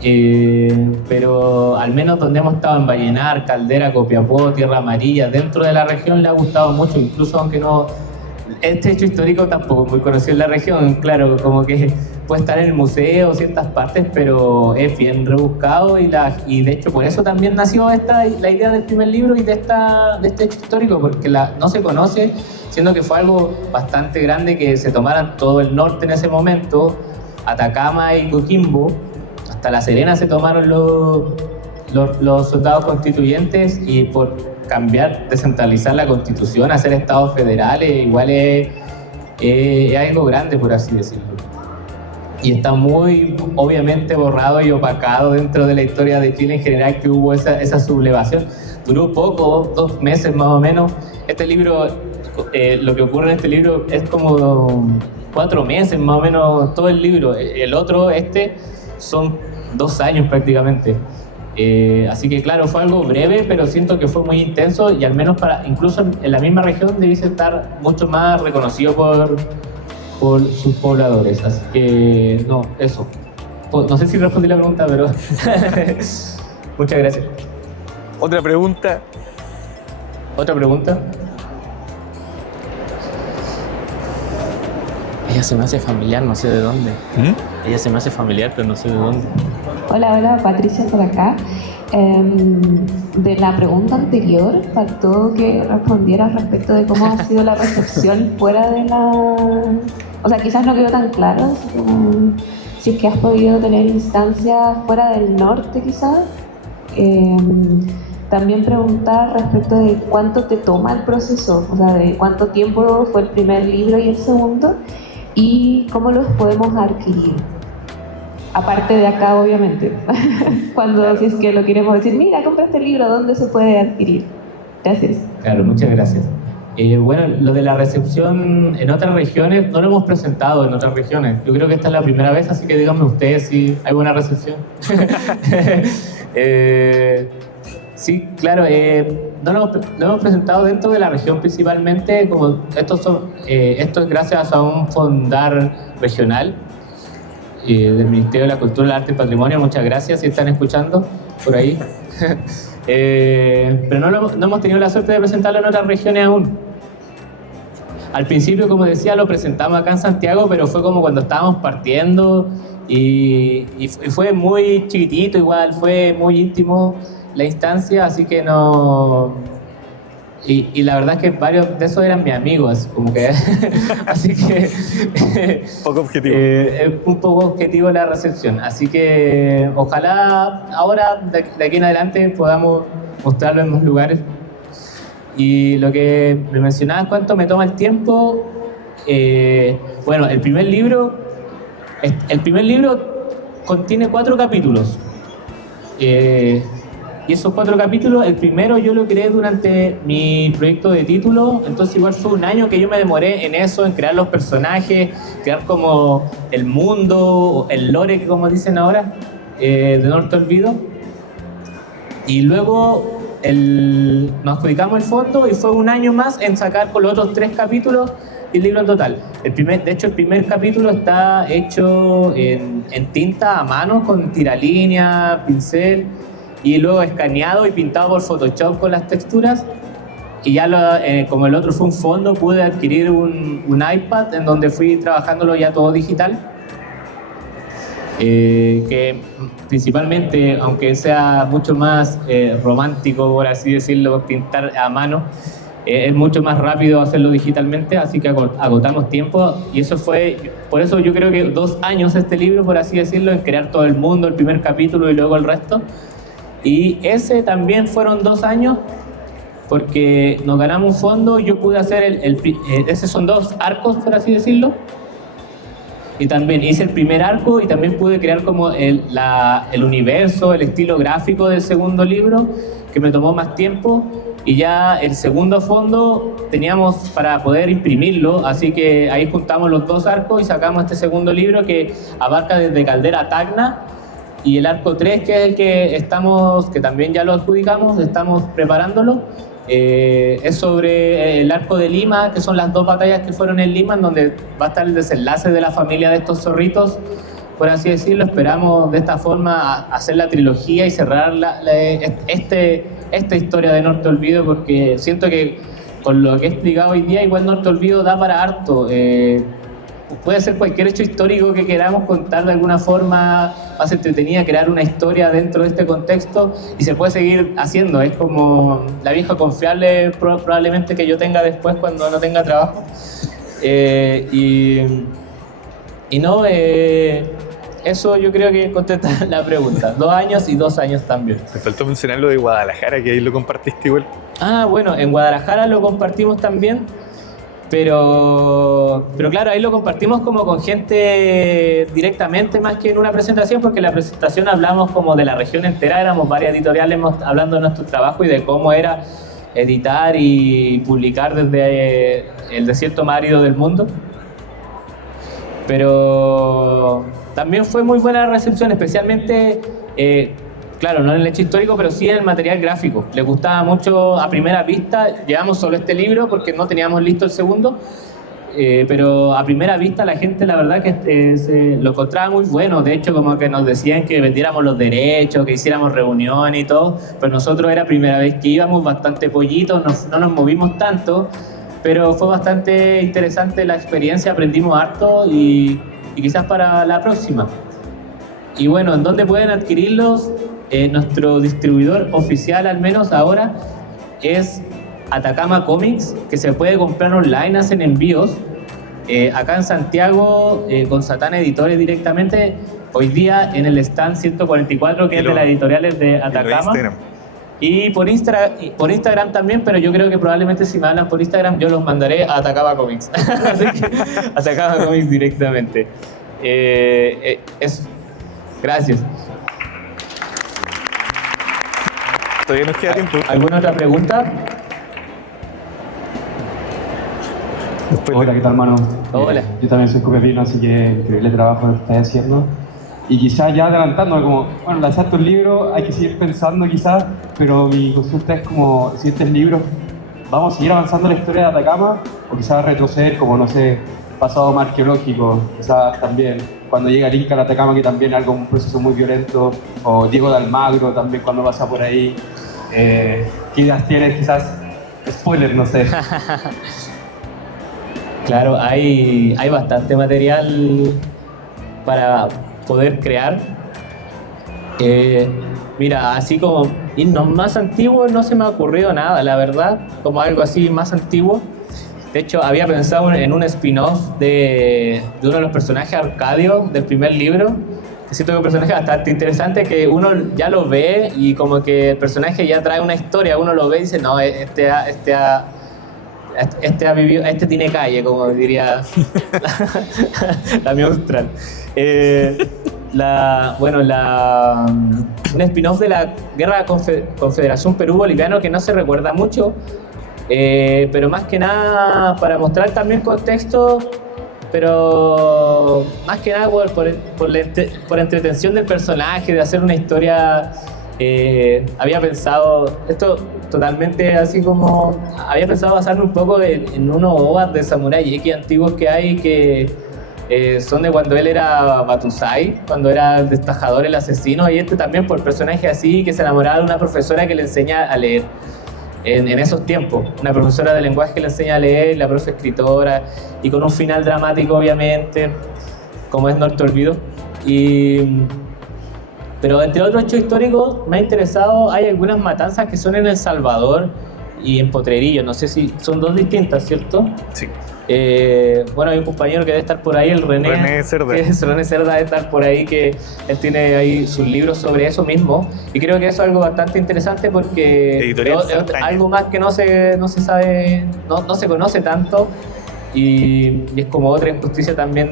Pero al menos donde hemos estado en Vallenar, Caldera, Copiapó, Tierra Amarilla, dentro de la región le ha gustado mucho, incluso aunque no... Este hecho histórico tampoco es muy conocido en la región, claro, como que puede estar en el museo, ciertas partes, pero es bien rebuscado y de hecho por eso también nació la idea del primer libro y de este hecho histórico, porque no se conoce, siendo que fue algo bastante grande que se tomaran todo el norte en ese momento, Atacama y Coquimbo, hasta La Serena se tomaron los soldados constituyentes, y por cambiar, descentralizar la constitución, hacer estados federales, igual es algo grande, por así decirlo. Y está muy, obviamente, borrado y opacado dentro de la historia de Chile en general, que hubo esa sublevación. Duró poco, 2 meses más o menos. Este libro, lo que ocurre en este libro es como 4 meses más o menos todo el libro. El otro, son 2 años prácticamente. Así que claro, fue algo breve, pero siento que fue muy intenso, y al menos incluso en la misma región debiese estar mucho más reconocido por sus pobladores. Así que no, eso. No sé si respondí la pregunta, pero muchas gracias. ¿Otra pregunta? ¿Otra pregunta? Ella se me hace familiar, no sé de dónde. Ella se me hace familiar, pero no sé de dónde. Hola, Patricia por acá. De la pregunta anterior, faltó que respondieras respecto de cómo ha sido la recepción fuera de la... O sea, quizás no quedó tan claro, si es que has podido tener instancias fuera del norte, quizás. También preguntar respecto de cuánto te toma el proceso, o sea, de cuánto tiempo fue el primer libro y el segundo, y cómo los podemos adquirir. Aparte de acá, obviamente. Cuando, si es que lo queremos decir, mira, compra este libro, ¿dónde se puede adquirir? Gracias. Claro, muchas gracias. Bueno, lo de la recepción en otras regiones, no lo hemos presentado en otras regiones. Yo creo que esta es la primera vez, así que díganme ustedes si hay buena recepción. Sí, claro, lo hemos presentado dentro de la región principalmente, como esto es gracias a un fondar regional del Ministerio de la Cultura, el Arte y el Patrimonio. Muchas gracias si están escuchando por ahí. Pero no hemos tenido la suerte de presentarlo en otras regiones aún. Al principio, como decía, lo presentamos acá en Santiago, pero fue como cuando estábamos partiendo y fue muy chiquitito igual, fue muy íntimo la instancia, así que no... Y la verdad es que varios de esos eran mis amigos, como que... así que... Poco objetivo. Es un poco objetivo la recepción, así que ojalá ahora, de aquí en adelante, podamos mostrarlo en más lugares. Y lo que me mencionabas, ¿cuánto me toma el tiempo? Bueno, el primer libro contiene 4 capítulos. Y esos 4 capítulos, el primero yo lo creé durante mi proyecto de título, entonces igual fue un año que yo me demoré en eso, en crear los personajes, crear como el mundo, el lore, que como dicen ahora, de Norte Olvido. Y luego nos adjudicamos el fondo y fue un año más en sacar con los otros 3 capítulos el libro en total. De hecho, el primer capítulo está hecho en tinta a mano, con tiralínea, pincel, y luego escaneado y pintado por Photoshop con las texturas. Y ya como el otro fue un fondo, pude adquirir un iPad en donde fui trabajándolo ya todo digital. Que principalmente, aunque sea mucho más romántico, por así decirlo, pintar a mano, es mucho más rápido hacerlo digitalmente, así que agotamos tiempo. Y eso fue, por eso yo creo que 2 años este libro, por así decirlo, en crear todo el mundo, el primer capítulo y luego el resto. Y ese también fueron 2 años, porque nos ganamos un fondo. Yo pude hacer esos son 2 arcos, por así decirlo, y también hice el primer arco y también pude crear como el universo, el estilo gráfico del segundo libro, que me tomó más tiempo. Y ya el segundo fondo teníamos para poder imprimirlo, así que ahí juntamos los 2 arcos y sacamos este segundo libro que abarca desde Caldera a Tacna. Y el arco 3, que es el que también ya lo adjudicamos, estamos preparándolo, es sobre el arco de Lima, que son las 2 batallas que fueron en Lima, en donde va a estar el desenlace de la familia de estos zorritos, por así decirlo. Esperamos de esta forma hacer la trilogía y cerrar esta historia de Norte Olvido, porque siento que con lo que he explicado hoy día, igual Norte Olvido da para harto. Puede ser cualquier hecho histórico que queramos contar de alguna forma más entretenida, crear una historia dentro de este contexto, y se puede seguir haciendo. Es como la vieja confiable probablemente que yo tenga después cuando no tenga trabajo. Eso yo creo que contesta la pregunta. 2 años y 2 años también. Me faltó mencionar lo de Guadalajara, que ahí lo compartiste igual. Ah, bueno, en Guadalajara lo compartimos también. Pero claro, ahí lo compartimos como con gente directamente, más que en una presentación, porque en la presentación hablamos como de la región entera, éramos varias editoriales hablando de nuestro trabajo y de cómo era editar y publicar desde el desierto más árido del mundo. Pero también fue muy buena la recepción, especialmente, claro, no en el hecho histórico, pero sí en el material gráfico. Les gustaba mucho a primera vista. Llevamos solo este libro porque no teníamos listo el segundo, pero a primera vista la gente, la verdad, que lo encontraba muy bueno. De hecho, como que nos decían que vendiéramos los derechos, que hiciéramos reunión y todo, pero nosotros era primera vez que íbamos, bastante pollitos, no nos movimos tanto, pero fue bastante interesante la experiencia, aprendimos harto y quizás para la próxima. Y bueno, ¿en dónde pueden adquirirlos? Nuestro distribuidor oficial, al menos ahora, es Atacama Comics, que se puede comprar online, hacen envíos. Acá en Santiago, con Satán Editores directamente, hoy día en el stand 144, que es de las editoriales de Atacama. Y por Instagram también, pero yo creo que probablemente si me hablan por Instagram, yo los mandaré a Atacama Comics. Así que Atacama Comics directamente. Gracias. Todavía nos queda tiempo. ¿Alguna otra pregunta? Hola, ¿qué tal, hermano? Hola. Yo también soy copepino, así que increíble trabajo que estás haciendo. Y quizás ya adelantándome, como, bueno, lanzaste un libro, hay que seguir pensando quizás, pero mi consulta es como, siguientes libros, ¿vamos a seguir avanzando la historia de Atacama? O quizás retroceder, como, no sé, pasado más arqueológico, quizás también, cuando llega el Inca al Atacama, que también es algo, un proceso muy violento, o Diego de Almagro también cuando pasa por ahí. ¿Qué ideas tienes? Quizás, spoiler, no sé. Claro, hay bastante material para poder crear. Mira, así como himnos más antiguos no se me ha ocurrido nada, la verdad, como algo así más antiguo. De hecho, había pensado en un spin-off de uno de los personajes Arcadio del primer libro, que siento que es un personaje bastante interesante, que uno ya lo ve y como que el personaje ya trae una historia, uno lo ve y dice, no, este ha vivido, este tiene calle, como diría la mi austral. Un spin-off de la Guerra de Confederación Perú-Boliviano que no se recuerda mucho, pero más que nada para mostrar también contexto, pero más que nada por entretención del personaje, de hacer una historia. Había pensado, esto totalmente así como, había pensado basarme un poco en unos OVAs de Samurai X antiguos que hay, que son de cuando él era Batusai, cuando era el destajador, el asesino, y este también por personaje así, que se enamoraba de una profesora que le enseña a leer en esos tiempos, una profesora de lenguaje que le enseña a leer, la profe escritora, y con un final dramático obviamente, como es Norte Olvido. Pero entre otros hechos históricos me ha interesado, hay algunas matanzas que son en El Salvador y en Potrerillo, no sé si son dos distintas, ¿cierto? Sí. Bueno, hay un compañero que debe estar por ahí, el René Cerda. René Cerda debe estar por ahí, que él tiene ahí sus libros sobre eso mismo, y creo que eso es algo bastante interesante porque es algo más que no se sabe, no se conoce tanto, y es como otra injusticia también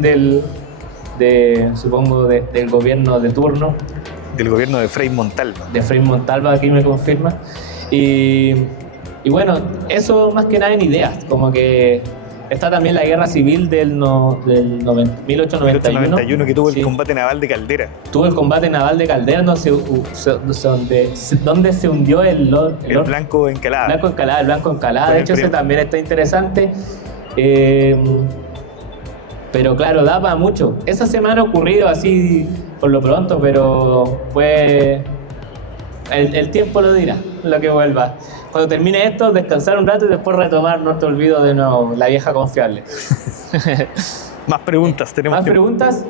supongo del gobierno de turno. Del gobierno de Frei Montalva. De Frei Montalva, aquí me confirma. Y bueno, eso más que nada en ideas, como que está también la guerra civil del 1891. Que tuvo el combate naval de Caldera. Tuvo el combate naval de Caldera, donde se hundió el Blanco Encalada. El Blanco Encalada, de hecho ese también está interesante. Pero claro, da para mucho. Esa semana ha ocurrido así por lo pronto, pero pues el tiempo lo dirá, lo que vuelva. Cuando termine esto, descansar un rato y después retomar, no te olvido de nuevo, la vieja confiable. Más preguntas, tenemos ¿Más preguntas?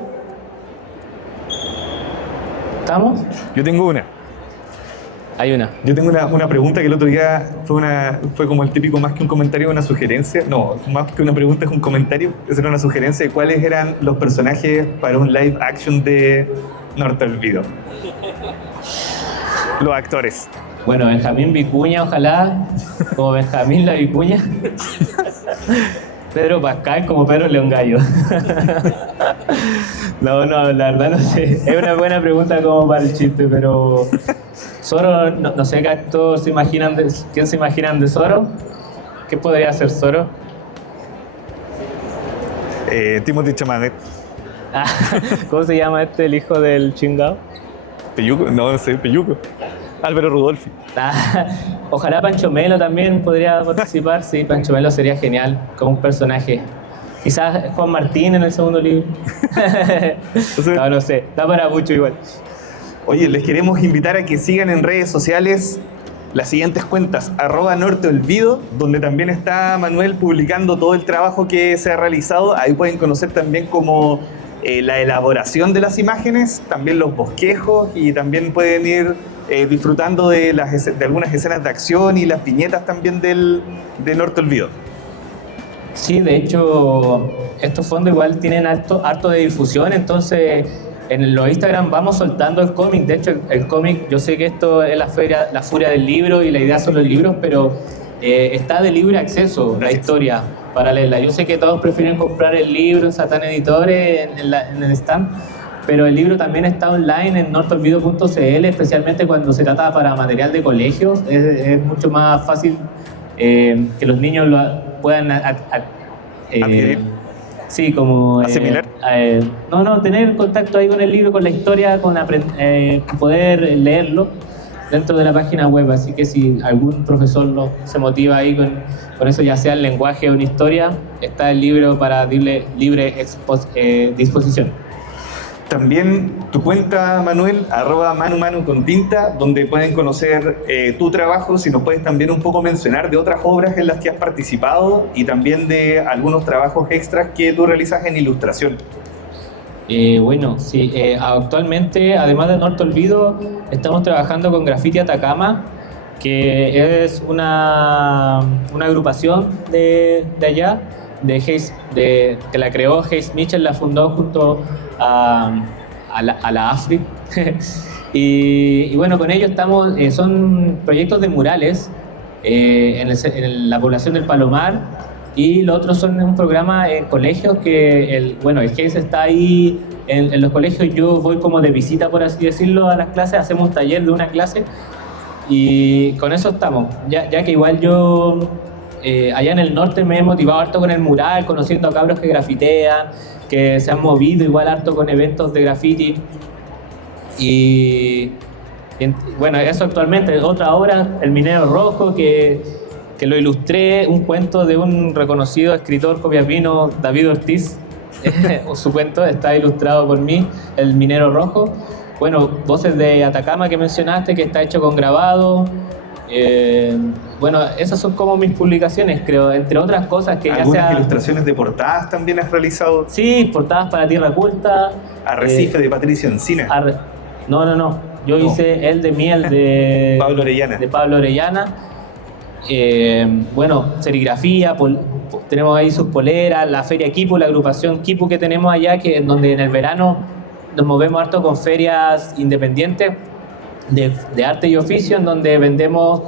¿Estamos? Yo tengo una. Hay una. Yo tengo una pregunta que el otro día fue como el típico, más que un comentario, una sugerencia. No, más que una pregunta es un comentario. Esa era una sugerencia de cuáles eran los personajes para un live action de Norte Olvido. Los actores. Bueno, Benjamín Vicuña, ojalá, como Benjamín la Vicuña. Pedro Pascal como Pedro León Gallo. No, la verdad no sé. Es una buena pregunta como para el chiste, pero Zoro, no sé qué actor se imaginan ¿quién se imaginan de Zoro? ¿Qué podría ser Zoro? Timothy Chalamet. ¿Cómo se llama el hijo del chingao? Peyuco, no sé, Peyuco. Álvaro Rudolfi. Ojalá Pancho Melo también podría participar. Sí, Pancho Melo sería genial como un personaje. Quizás Juan Martín en el segundo libro. No sé, da para mucho igual. Oye, les queremos invitar a que sigan en redes sociales las siguientes cuentas: @norteolvido, donde también está Manuel publicando todo el trabajo que se ha realizado. Ahí pueden conocer también como la elaboración de las imágenes, también los bosquejos, y también pueden ir disfrutando de algunas escenas de acción y las viñetas también de Norte Olvido. Sí, de hecho, estos fondos igual tienen harto de difusión, entonces en los Instagram vamos soltando el cómic. De hecho, el cómic, yo sé que esto es la furia del libro y la idea son los libros, pero está de libre acceso la historia para leerla. Yo sé que todos prefieren comprar el libro en Satán Editores, en el stand, pero el libro también está online en norteolvido.cl, especialmente cuando se trata para material de colegios. Es mucho más fácil que los niños lo puedan adquirir. Sí, como... ¿Asimilar? Tener contacto ahí con el libro, con la historia, con poder leerlo dentro de la página web. Así que si algún profesor se motiva ahí con eso, ya sea el lenguaje o una historia, está el libro para libre disposición. También tu cuenta, Manuel, @manumanu con tinta, donde pueden conocer tu trabajo. Si nos puedes también un poco mencionar de otras obras en las que has participado y también de algunos trabajos extras que tú realizas en ilustración. Bueno, sí, actualmente, además de Norte Olvido, estamos trabajando con Graffiti Atacama, que es una agrupación de allá, que la creó Hayes Mitchell, la fundó junto a la AFRI. y bueno, con ellos estamos, son proyectos de murales en la población del Palomar, y los otros son un programa en colegios que el Hayes está ahí en los colegios. Yo voy como de visita, por así decirlo, a las clases, hacemos un taller de una clase y con eso estamos, ya que igual yo allá en el norte me he motivado harto con el mural, conociendo a cabros que grafitean, que se han movido igual harto con eventos de graffiti. Y bueno, eso actualmente. Otra obra, El Minero Rojo, que lo ilustré, un cuento de un reconocido escritor copiapino, David Ortiz. Su cuento está ilustrado por mí, El Minero Rojo. Bueno, Voces de Atacama que mencionaste, que está hecho con grabado. Bueno, esas son como mis publicaciones, creo, entre otras cosas que ¿Algunas ilustraciones de portadas también has realizado? Sí, portadas para Tierra Culta. Arrecife de Patricio Encina. No. Yo hice El de Miel de Pablo Orellana. De Pablo Orellana. Bueno, serigrafía, tenemos ahí sus poleras, la Feria Kipu, la agrupación Kipu que tenemos allá, en donde en el verano nos movemos harto con ferias independientes de arte y oficio, en donde vendemos,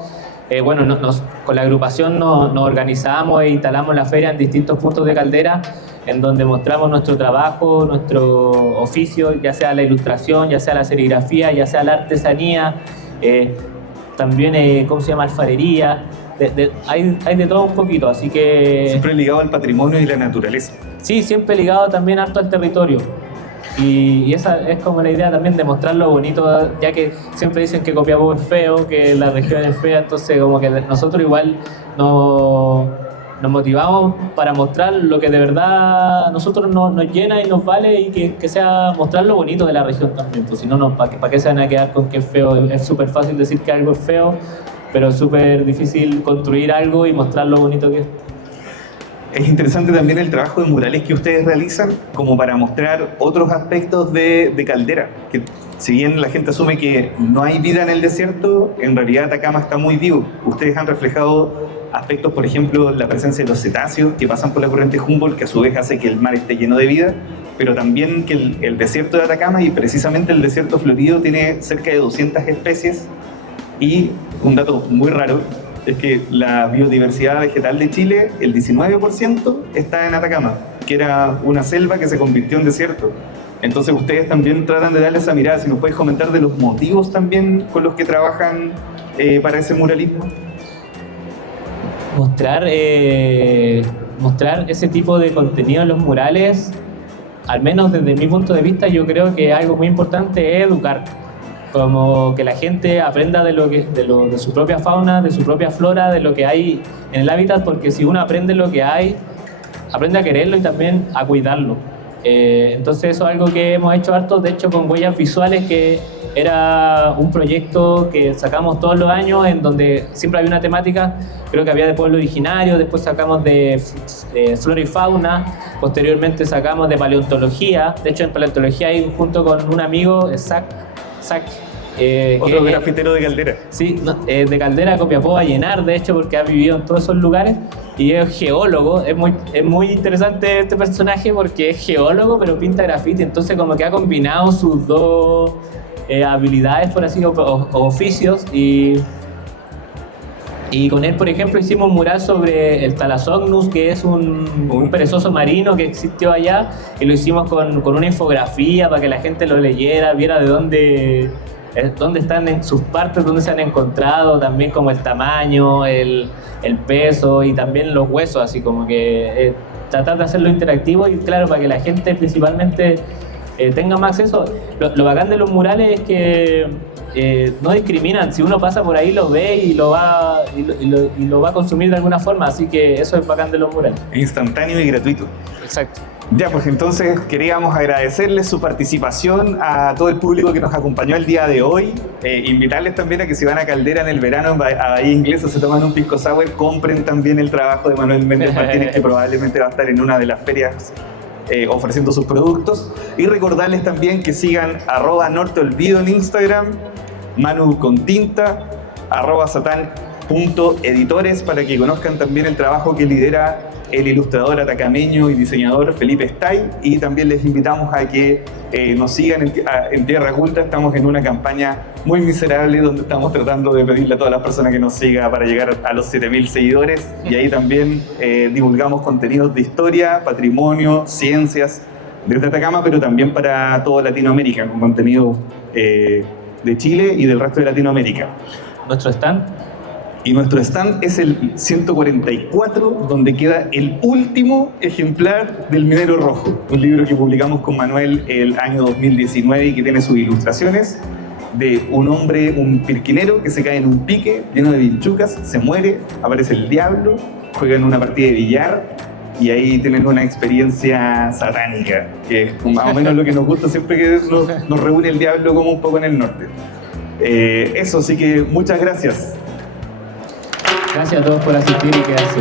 con la agrupación nos organizamos e instalamos la feria en distintos puntos de Caldera, en donde mostramos nuestro trabajo, nuestro oficio, ya sea la ilustración, ya sea la serigrafía, ya sea la artesanía, también, alfarería. Hay de todo un poquito, así que... Siempre ligado al patrimonio y la naturaleza. Sí, siempre ligado también harto al territorio. Y esa es como la idea también de mostrar lo bonito, ya que siempre dicen que Copiapó es feo, que la región es fea, entonces como que nosotros igual nos motivamos para mostrar lo que de verdad a nosotros nos llena y nos vale, y que sea mostrar lo bonito de la región también, pues si no, ¿para qué se van a quedar con que es feo? Es súper fácil decir que algo es feo, pero es súper difícil construir algo y mostrar lo bonito que es. Es interesante también el trabajo de murales que ustedes realizan como para mostrar otros aspectos de Caldera, que si bien la gente asume que no hay vida en el desierto, en realidad Atacama está muy vivo. Ustedes han reflejado aspectos, por ejemplo, la presencia de los cetáceos que pasan por la corriente Humboldt, que a su vez hace que el mar esté lleno de vida, pero también que el desierto de Atacama, y precisamente el desierto florido, tiene cerca de 200 especies, y un dato muy raro es que la biodiversidad vegetal de Chile, el 19% está en Atacama, que era una selva que se convirtió en desierto. Entonces ustedes también tratan de darle esa mirada. Si nos puedes comentar de los motivos también con los que trabajan para ese muralismo. Mostrar ese tipo de contenido en los murales, al menos desde mi punto de vista, yo creo que algo muy importante es educar. Como que la gente aprenda de su propia fauna, de su propia flora, de lo que hay en el hábitat, porque si uno aprende lo que hay, aprende a quererlo y también a cuidarlo. Entonces eso es algo que hemos hecho harto, de hecho con Huellas Visuales, que era un proyecto que sacamos todos los años, en donde siempre había una temática, creo que había de pueblo originario, después sacamos de flora y fauna, posteriormente sacamos de paleontología. De hecho en paleontología hay, junto con un amigo, Zach, otro grafitero de Caldera. Sí, de Caldera, Copiapó, a llenar, de hecho, porque ha vivido en todos esos lugares, y es geólogo. Es muy interesante este personaje porque es geólogo, pero pinta graffiti, entonces como que ha combinado sus dos habilidades, por así decirlo, o oficios, y con él, por ejemplo, hicimos un mural sobre el Thalassocnus, que es un perezoso marino que existió allá, y lo hicimos con una infografía para que la gente lo leyera, viera de dónde están en sus partes, dónde se han encontrado, también como el tamaño, el peso y también los huesos, así como que tratar de hacerlo interactivo y claro, para que la gente principalmente tenga más acceso. Lo bacán de los murales es que no discriminan, si uno pasa por ahí lo ve y lo va a consumir de alguna forma, así que eso es bacán de los murales. Instantáneo y gratuito. Exacto. Ya, pues entonces queríamos agradecerles su participación a todo el público que nos acompañó el día de hoy, invitarles también a que si van a Caldera en el verano a Bahía Inglesa se toman un pisco sour, compren también el trabajo de Manuel Méndez Martínez que probablemente va a estar en una de las ferias ofreciendo sus productos, y recordarles también que sigan @norteolvido en Instagram, Manu con tinta, @satan.editores para que conozcan también el trabajo que lidera el ilustrador atacameño y diseñador Felipe Stay, y también les invitamos a que nos sigan en Tierra Culta. Estamos en una campaña muy miserable donde estamos tratando de pedirle a todas las personas que nos sigan para llegar a los 7.000 seguidores, y ahí también divulgamos contenidos de historia, patrimonio, ciencias desde Atacama, pero también para toda Latinoamérica, con contenido de Chile y del resto de Latinoamérica. Nuestro stand. Y nuestro stand es el 144, donde queda el último ejemplar del Minero Rojo, un libro que publicamos con Manuel el año 2019 y que tiene sus ilustraciones de un hombre, un pirquinero, que se cae en un pique lleno de vinchucas, se muere, aparece el diablo, juega en una partida de billar y ahí tienen una experiencia satánica, que es más o menos lo que nos gusta siempre que nos reúne el diablo como un poco en el norte. Eso, así que muchas gracias. Gracias a todos por asistir y quedarse.